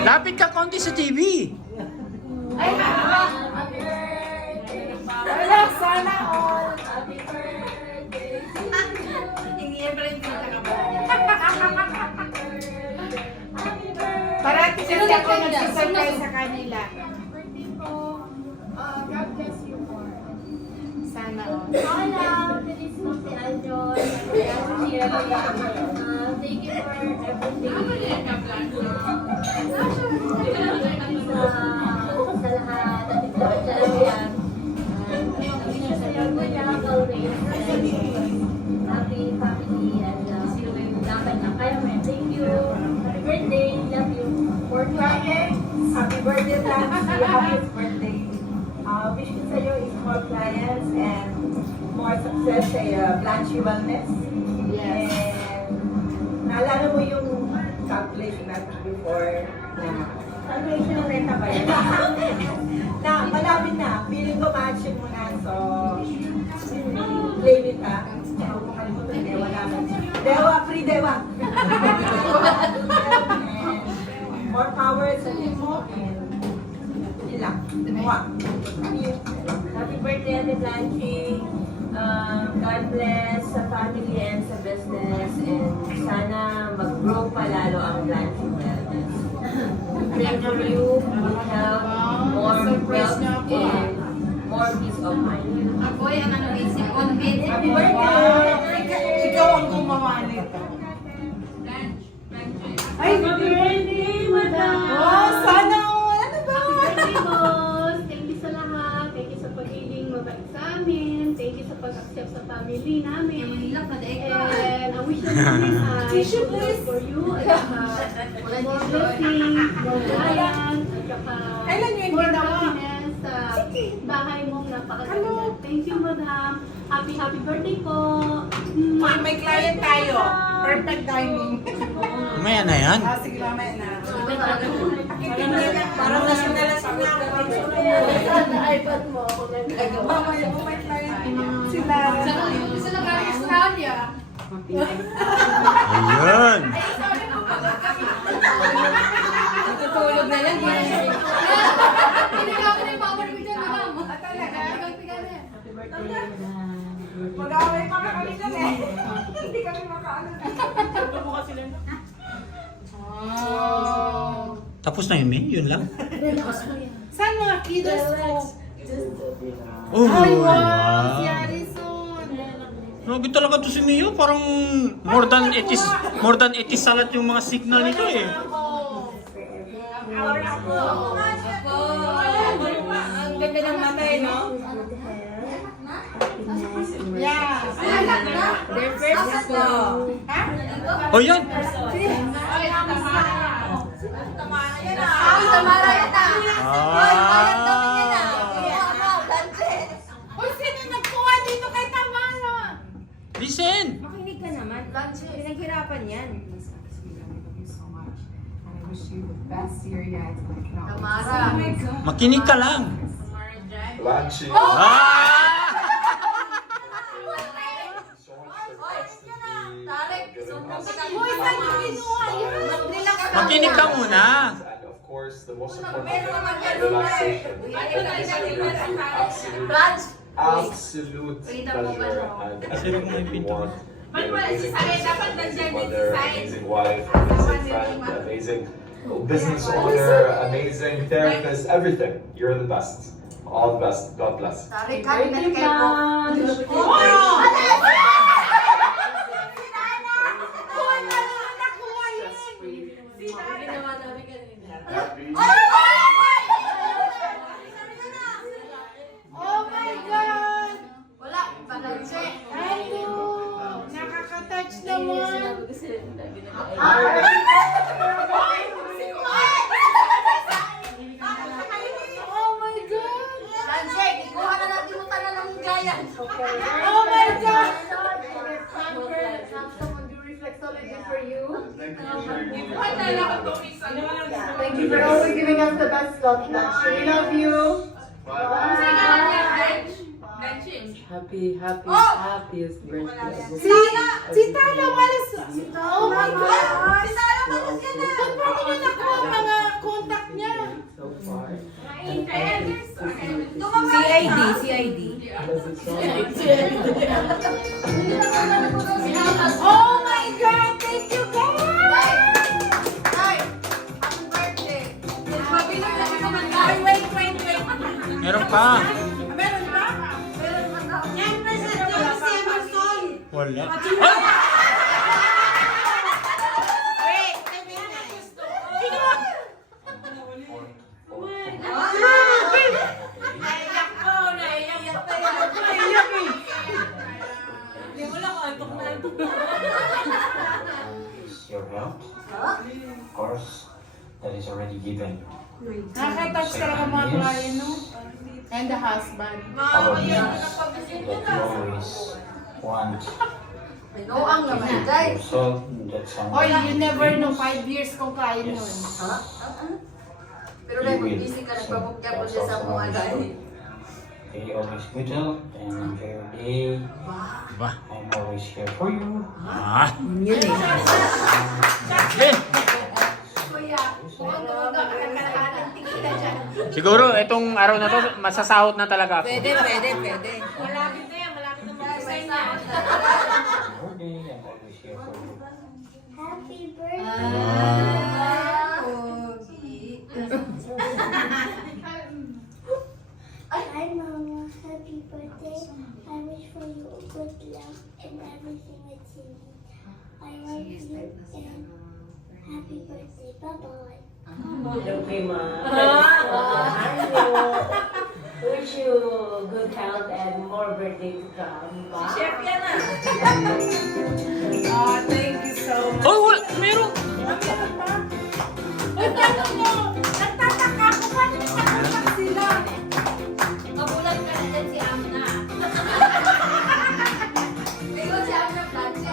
Lapit ka konti sa TV. Ay, wala, sana all. Hindi yan pala yung pinatakabahan. Parati kasi ako nag-surprise sa kanila. God bless you more. Sana all. Hola, feliz cumpleaños. Thank you for everything. Sa lahat. Happy family and dapat na kayo. Thank you. Happy birthday. Love you. For client, happy birthday, Nancy. Happy birthday. Wish ko sa'yo is more clients and more success sa Blanchi Wellness. Yes. And naalala mo yung calculation natin before na calculation ng renta ba yun? Na malapit na. Feeling ko matching mo na. So, claim it ha. Huwag mo kalimutan. Dewa naman. Dewa, free Dewa. And more power sa team mo. And yun lang. Mwah. Happy birthday, Ate Blanchi. God bless sa family and sa business. And sana mag-grow pa lalo ang Blanchi Wellness. Pray for you, good health, more wealth, and more peace of mind. Ako ang ano isip ko, Happy birthday! Ikaw ang gumawa nito. Ay, Happy birthday, madam! oh, sana all. Ano ba? Happy birthday, boss! Thank you sa lahat. Thank you sa pagiging mabait sa amin. Thank you sa pag-accept sa family namin. Manila pa dahil ka. And I wish you happiness. Tissue, Good please. luck for you. At saka more blessings, more clients, at saka Kailan yun more ginawa? happiness sa bahay mong napakaganda. Thank you, madam. Happy birthday po. May client tayo. Perfect timing. Mamaya na yan. Ah, sige, mamaya na. Parang nasyonala sa iPad mo ako nagagawa. Mamaya mo may client. Sila. Gusto na galing Australia. Ayun. Tutulog na lang. Hindi ka ako na yung power mo dyan, madam. Talaga? Happy birthday, madam. Mag-away pa kami dyan eh. Hindi kami makaano. Oh. Tapos na yun, May? Yun lang? Saan mga kiddos ko? Oh, Ay, wow! Si wow. Harrison. Grabe talaga to si Mio. Parang more than 80 salat yung mga signal nito eh. Ang ganda ng matay, no? Yeah. Their first is to... Oh, yan. Ay, Tamara yata. Uy, sino nagkuha dito kay Tamara? Listen. Makinig ka naman. Pinaghirapan yan. Tamara. Makinig ka lang. Blanchi. Ah! Uy, saan yung kinuha yun? Makinig ka muna. And of course, the most important relaxation. Absolute pleasure and everything you want. Your amazing mother, amazing wife, amazing friend, amazing business owner, amazing therapist, everything. You're the best. All the best. God bless. Sorry, kami na kayo po. Ginawa namin kanina. Oh my God! Wala, balanse. Thank you! Nakaka-touch naman. Oh my God! Balanse, ikuha na natin mo tanan ng gayan. Oh my God! Thank you for always giving us the best love, Blanche. We love you. Happiest birthday. Si Tala, malas. Oh my God! CID. Oh my God! Thank you, guys! Happy birthday! Mabilang lang naman tayo. Wait. Meron pa. Meron ba? Meron pa daw. Yan, President si Emerson. Wala. Ay! Is your help? Of course, that is already given. Nakaka-touch talaga mga client, no? And the husband. Our needs that you always want. Noang naman, guys. Yourself, that someone. Oy, you never know. 5 years kong kaya nun. Yes. Pero You dahil will. busy ka, So, nagpapagkapon that's siya sa also mga always dahil. good. Okay, always good health and enjoy your day. Ba? I'm always here for you. Ah. Yun eh. Eh, Kuya, mukhang tumuga ka ng kalahatan. Tingin dyan. siguro itong araw na to, masasahot na talaga ako. Pwede. Malapit na yan, malapit na mag-resign na. Your day, I'm always here for you. Happy birthday. Hi, Mama. Happy birthday. I wish for you good luck and everything that you need. I love you and happy birthday. Bye-bye. Okay, ma. Wish you good health and more birthday to come. Chef yan ah. Thank you so much. Oh, wala. Meron. Nagtataka ako pa. Nagtataka sila. Mabulag ka na dyan si Amna. Ikaw si Amna Blanche.